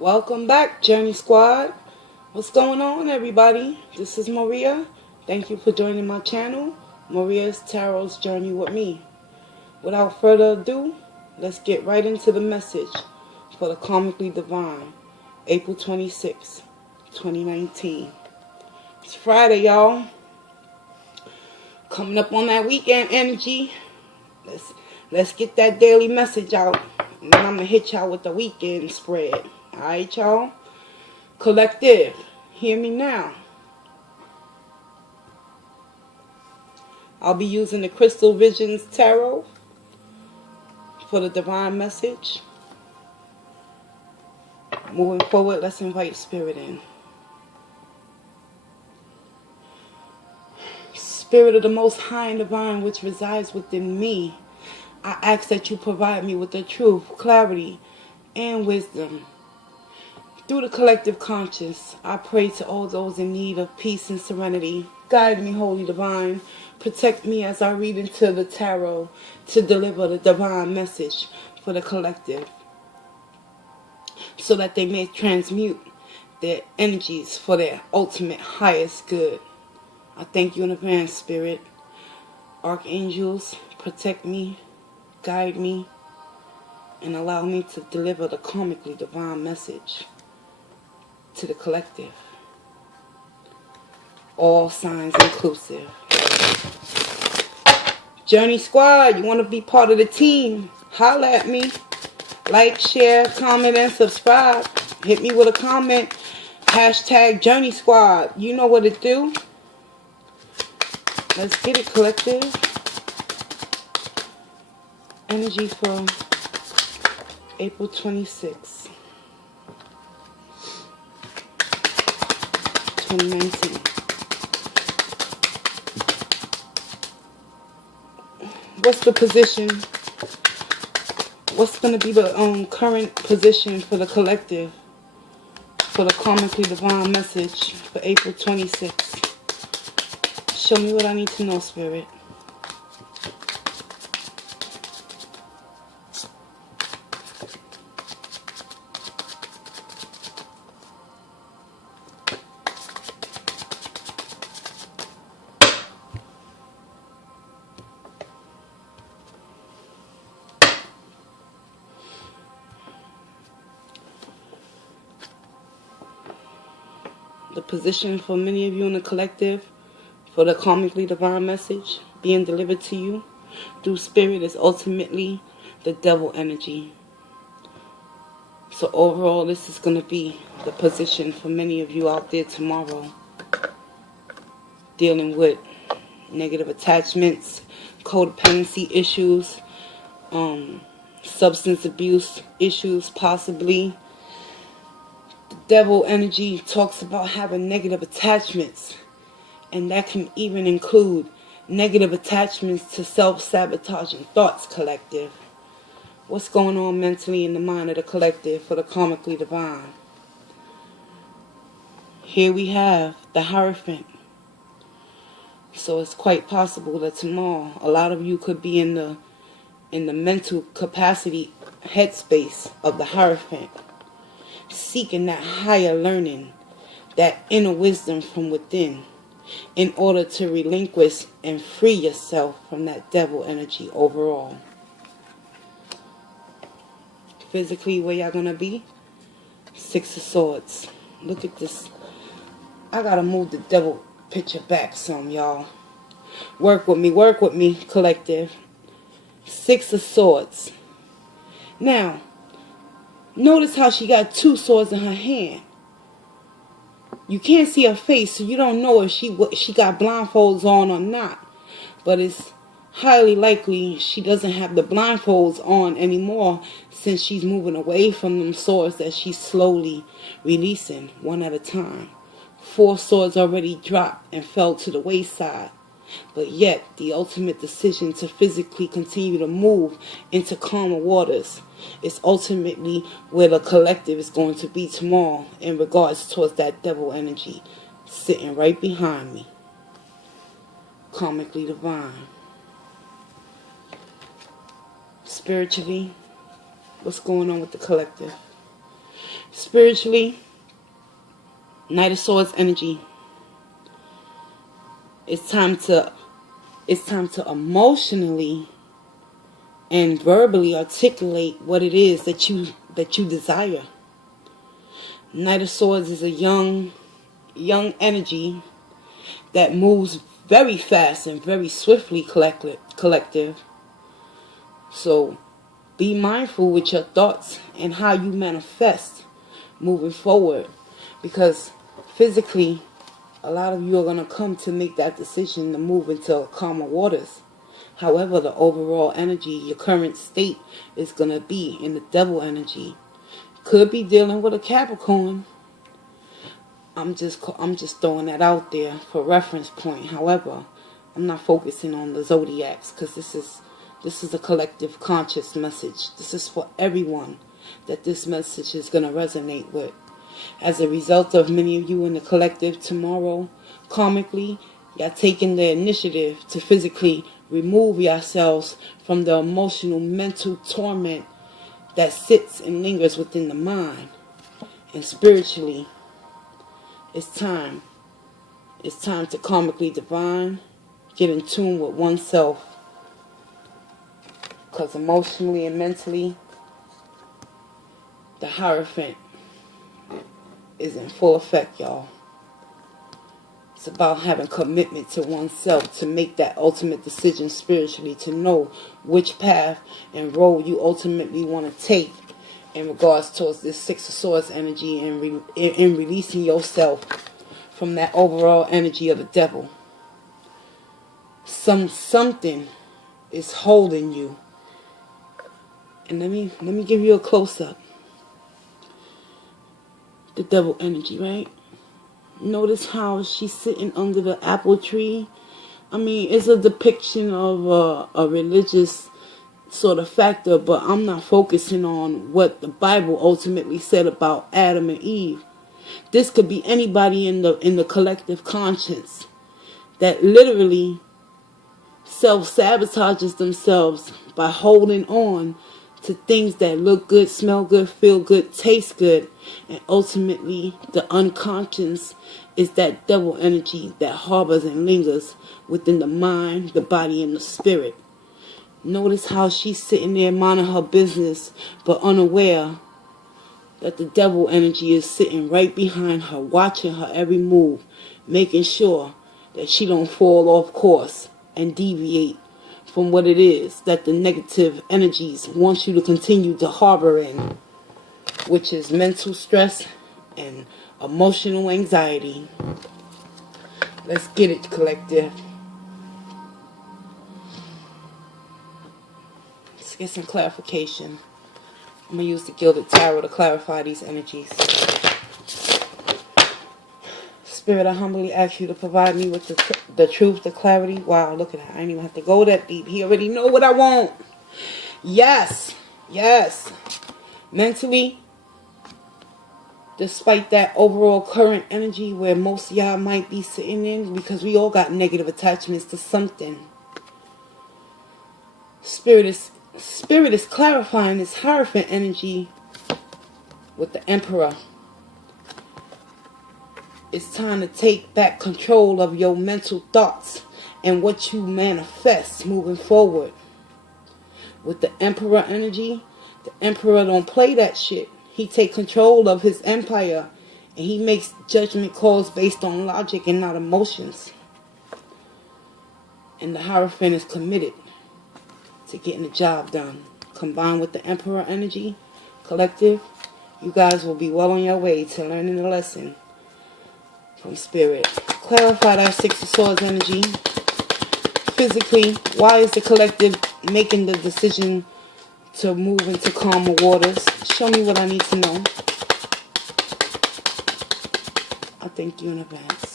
Welcome back, Journey Squad. What's going on, everybody? This is Maria. Thank you for joining my channel, Maria's Tarot's Journey with me. Without further ado, let's get right into the message for the Karmically Divine, April 26, 2019. It's Friday, y'all. Coming up on that weekend energy. Let's get that daily message out. And then I'm going to hit y'all with the weekend spread. Alright, y'all? Collective, hear me now. I'll be using the Crystal Visions Tarot for the divine message. Moving forward, let's invite Spirit in. Spirit of the Most High and Divine, which resides within me, I ask that you provide me with the truth, clarity, and wisdom. Through the collective conscious, I pray to all those in need of peace and serenity. Guide me, Holy Divine. Protect me as I read into the tarot to deliver the divine message for the collective, so that they may transmute their energies for their ultimate highest good. I thank you in advance, Spirit. Archangels, protect me, guide me, and allow me to deliver the karmically divine message to the collective. All signs inclusive. Journey Squad, you want to be part of the team? Holla at me. Like, share, comment, and subscribe. Hit me with a comment. Hashtag Journey Squad. You know what it do. Let's get it, collective. Energy for April 26, 2019. What's the position? What's going to be the current position for the collective for the karmically divine message for April 26? Show me what I need to know, Spirit. The position for many of you in the collective for the karmically divine message being delivered to you through spirit is ultimately the devil energy. So overall, this is going to be the position for many of you out there tomorrow, dealing with negative attachments, codependency issues, substance abuse issues possibly. Devil energy talks about having negative attachments, and that can even include negative attachments to self-sabotaging thoughts, collective. What's going on mentally in the mind of the collective for the karmically divine? Here we have the Hierophant. So it's quite possible that tomorrow a lot of you could be in the mental capacity headspace of the Hierophant, seeking that higher learning, that inner wisdom from within, in order to relinquish and free yourself from that devil energy overall. Physically, where y'all gonna be? Six of Swords. Look at this. I gotta move the devil picture back some, y'all. Work with me, collective. Six of Swords. Now, notice how she got two swords in her hand. You can't see her face, so you don't know if she got blindfolds on or not. But it's highly likely she doesn't have the blindfolds on anymore, since she's moving away from them swords that she's slowly releasing one at a time. 4 swords already dropped and fell to the wayside. But yet, the ultimate decision to physically continue to move into calmer waters is ultimately where the collective is going to be tomorrow in regards towards that devil energy sitting right behind me. Karmically divine. Spiritually, what's going on with the collective? Spiritually, Knight of Swords energy. It's time to emotionally and verbally articulate what it is that you desire. Knight of Swords is a young energy that moves very fast and very swiftly, collective. So be mindful with your thoughts and how you manifest moving forward, because physically a lot of you are going to come to make that decision to move into calmer waters. However, the overall energy, your current state, is going to be in the devil energy. Could be dealing with a Capricorn. I'm just throwing that out there for reference point. However, I'm not focusing on the zodiacs, because this is a collective conscious message. This is for everyone that this message is going to resonate with. As a result of many of you in the collective tomorrow, karmically, you're taking the initiative to physically remove yourselves from the emotional, mental torment that sits and lingers within the mind. And spiritually, it's time to karmically divine, get in tune with oneself. Because emotionally and mentally, the Hierophant is in full effect, y'all. It's about having commitment to oneself to make that ultimate decision spiritually, to know which path and road you ultimately want to take in regards towards this Six of Swords energy, and in releasing yourself from that overall energy of the devil. Something is holding you. And let me give you a close-up. The devil energy, right? Notice how she's sitting under the apple tree. I mean, it's a depiction of a religious sort of factor, but I'm not focusing on what the Bible ultimately said about Adam and Eve. This could be anybody in the collective conscience that literally self-sabotages themselves by holding on to things that look good, smell good, feel good, taste good. And ultimately, the unconscious is that devil energy that harbors and lingers within the mind, the body, and the spirit. Notice how she's sitting there minding her business, but unaware that the devil energy is sitting right behind her, watching her every move, making sure that she don't fall off course and deviate from what it is that the negative energies want you to continue to harbor in, which is mental stress and emotional anxiety. Let's get it, collective. Let's get some clarification. I'm going to use the Gilded Tarot to clarify these energies. Spirit, I humbly ask you to provide me with the truth, the clarity. Wow, look at that. I didn't even have to go that deep. He already know what I want. Yes. Yes. Mentally, despite that overall current energy where most of y'all might be sitting in, because we all got negative attachments to something. Spirit is clarifying this Hierophant energy with the Emperor. It's time to take back control of your mental thoughts and what you manifest moving forward. With the Emperor energy, the Emperor don't play that shit. He take control of his empire, and he makes judgment calls based on logic and not emotions. And the Hierophant is committed to getting the job done. Combined with the Emperor energy, collective, you guys will be well on your way to learning the lesson from Spirit. Clarify that Six of Swords energy. Physically, why is the collective making the decision to move into calmer waters? Show me what I need to know. I thank you in advance.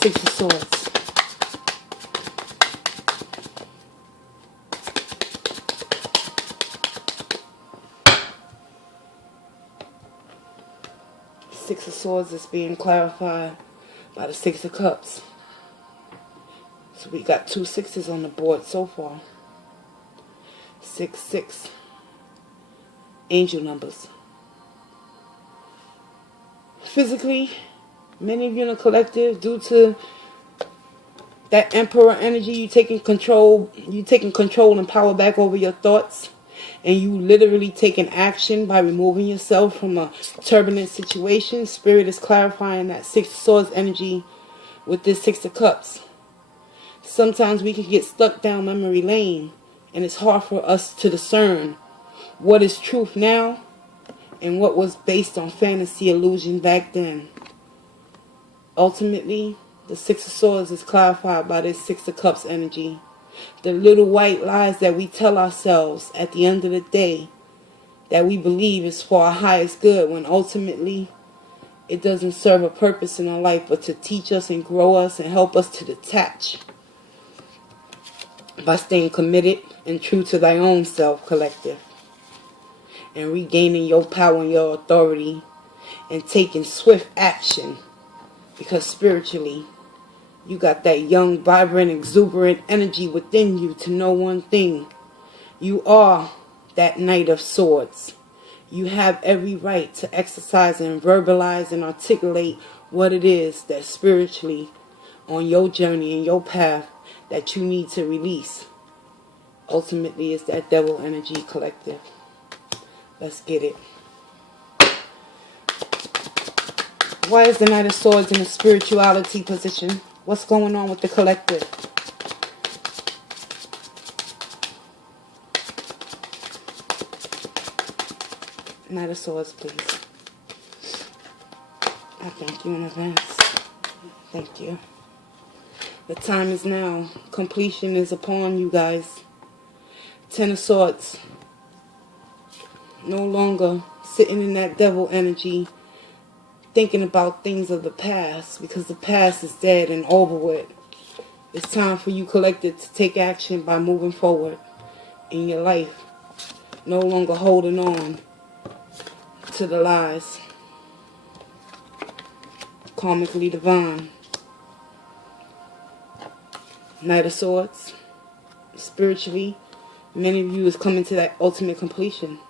Six of Swords. Six of Swords is being clarified by the Six of Cups. So we got 2 6s on the board so far. 6 6. Angel numbers. Physically, many of you in the collective, due to that Emperor energy, you taking control and power back over your thoughts, and you literally taking action by removing yourself from a turbulent situation. Spirit is clarifying that 6 of Swords energy with this 6 of Cups. Sometimes we can get stuck down memory lane, and it's hard for us to discern what is truth now and what was based on fantasy illusion back then. Ultimately, the 6 of Swords is clarified by this 6 of Cups energy. The little white lies that we tell ourselves at the end of the day that we believe is for our highest good, when ultimately it doesn't serve a purpose in our life but to teach us and grow us and help us to detach by staying committed and true to thy own self, collective, and regaining your power and your authority and taking swift action, because spiritually you got that young, vibrant, exuberant energy within you to know one thing. You are that Knight of Swords. You have every right to exercise and verbalize and articulate what it is that spiritually on your journey and your path that you need to release. Ultimately, it's that devil energy, collective. Let's get it. Why is the Knight of Swords in a spirituality position? What's going on with the collective? Knight of Swords, please. I thank you in advance. Thank you. The time is now. Completion is upon you guys. 10 of Swords. No longer sitting in that devil energy, thinking about things of the past, because the past is dead and over with. It's time for you, collective, to take action by moving forward in your life. No longer holding on to the lies. Karmically divine. Knight of Swords. Spiritually, many of you is coming to that ultimate completion.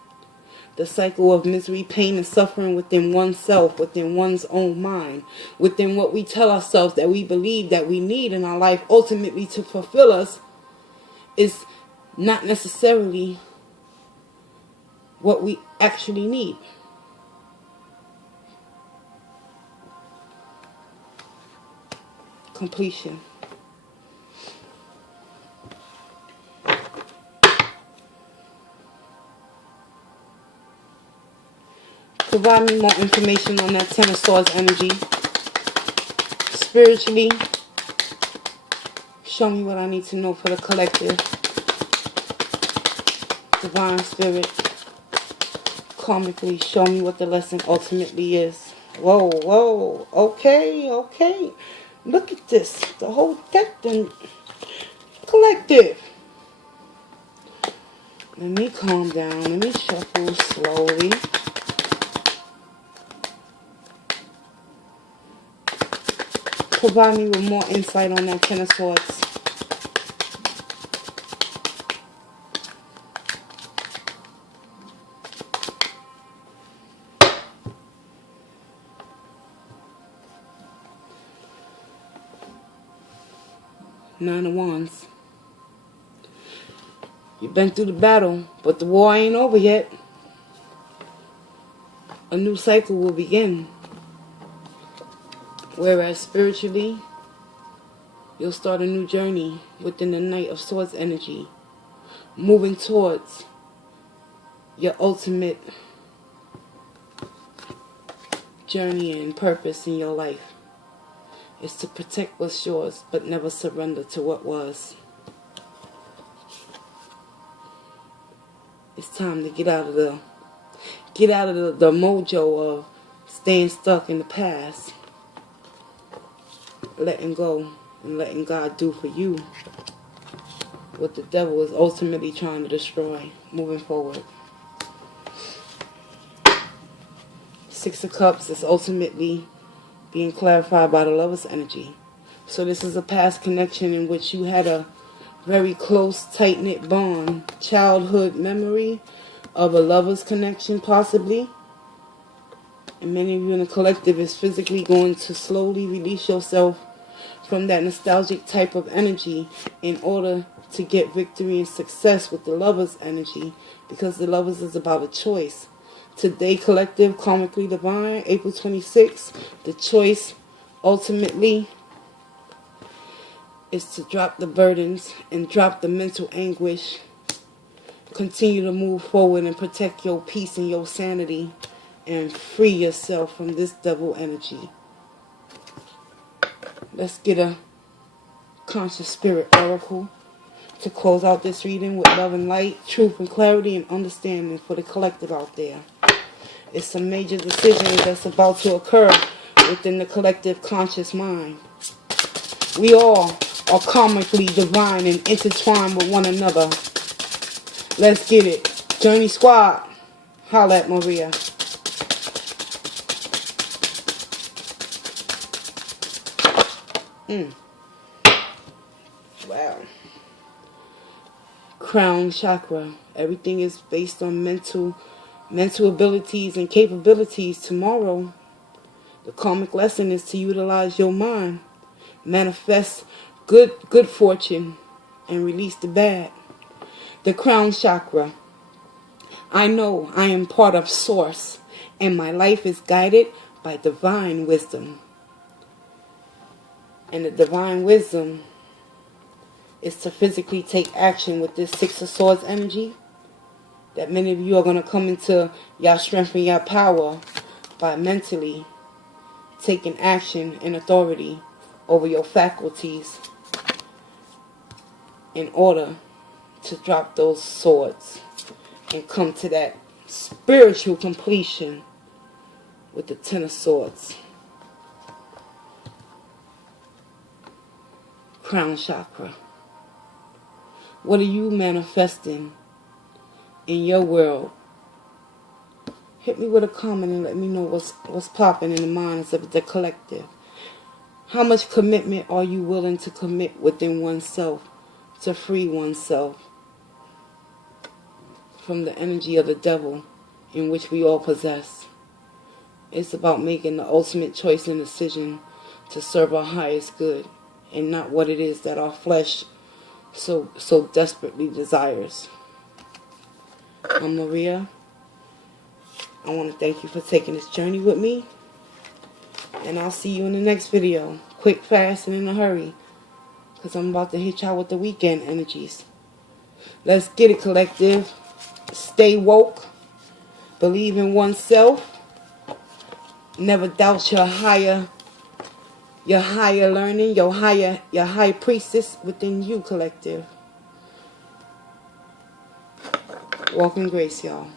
The cycle of misery, pain, and suffering within oneself, within one's own mind, within what we tell ourselves that we believe that we need in our life ultimately to fulfill us, is not necessarily what we actually need. Completion. Provide me more information on that 10 of Swords energy. Spiritually, show me what I need to know for the collective. Divine Spirit, karmically, show me what the lesson ultimately is. Whoa, whoa, okay, okay. Look at this. The whole deck then. Collective. Let me calm down. Let me shuffle slowly. Provide me with more insight on that 10 of Swords. Nine of Wands. You've been through the battle, but the war ain't over yet. A new cycle will begin. Whereas spiritually, you'll start a new journey within the Knight of Swords energy, moving towards your ultimate journey and purpose in your life. Is to protect what's yours, but never surrender to what was. It's time to get out of the mojo of staying stuck in the past. Letting go and letting God do for you what the devil is ultimately trying to destroy. Moving forward. 6 of Cups is ultimately being clarified by the Lover's energy. So this is a past connection in which you had a very close, tight-knit bond, childhood memory of a lover's connection possibly. And many of you in the collective is physically going to slowly release yourself from that nostalgic type of energy in order to get victory and success with the lover's energy, because the lover's is about a choice. Today, collective, Karmicly Divine, April 26th, the choice ultimately is to drop the burdens and drop the mental anguish. Continue to move forward and protect your peace and your sanity and free yourself from this devil energy. Let's get a conscious spirit oracle to close out this reading with love and light, truth and clarity and understanding for the collective out there. It's some major decisions that's about to occur within the collective conscious mind. We all are karmically divine and intertwined with one another. Let's get it. Journey Squad, holla at Maria. Wow. Crown chakra. Everything is based on mental abilities and capabilities. Tomorrow, the karmic lesson is to utilize your mind, manifest good fortune, and release the bad. The crown chakra. I know I am part of Source, and my life is guided by divine wisdom. And the divine wisdom is to physically take action with this Six of Swords energy. That many of you are going to come into your strength and your power by mentally taking action and authority over your faculties in order to drop those swords and come to that spiritual completion with the Ten of Swords. Crown chakra. What are you manifesting in your world? Hit me with a comment and let me know what's popping in the minds of the collective. How much commitment are you willing to commit within oneself to free oneself from the energy of the devil in which we all possess? It's about making the ultimate choice and decision to serve our highest good and not what it is that our flesh so desperately desires. I'm Maria. I want to thank you for taking this journey with me. And I'll see you in the next video. Quick, fast, and in a hurry. Because I'm about to hit y'all with the weekend energies. Let's get it, collective. Stay woke. Believe in oneself. Never doubt your higher learning, your high priestess within you, collective. Walk in grace, y'all.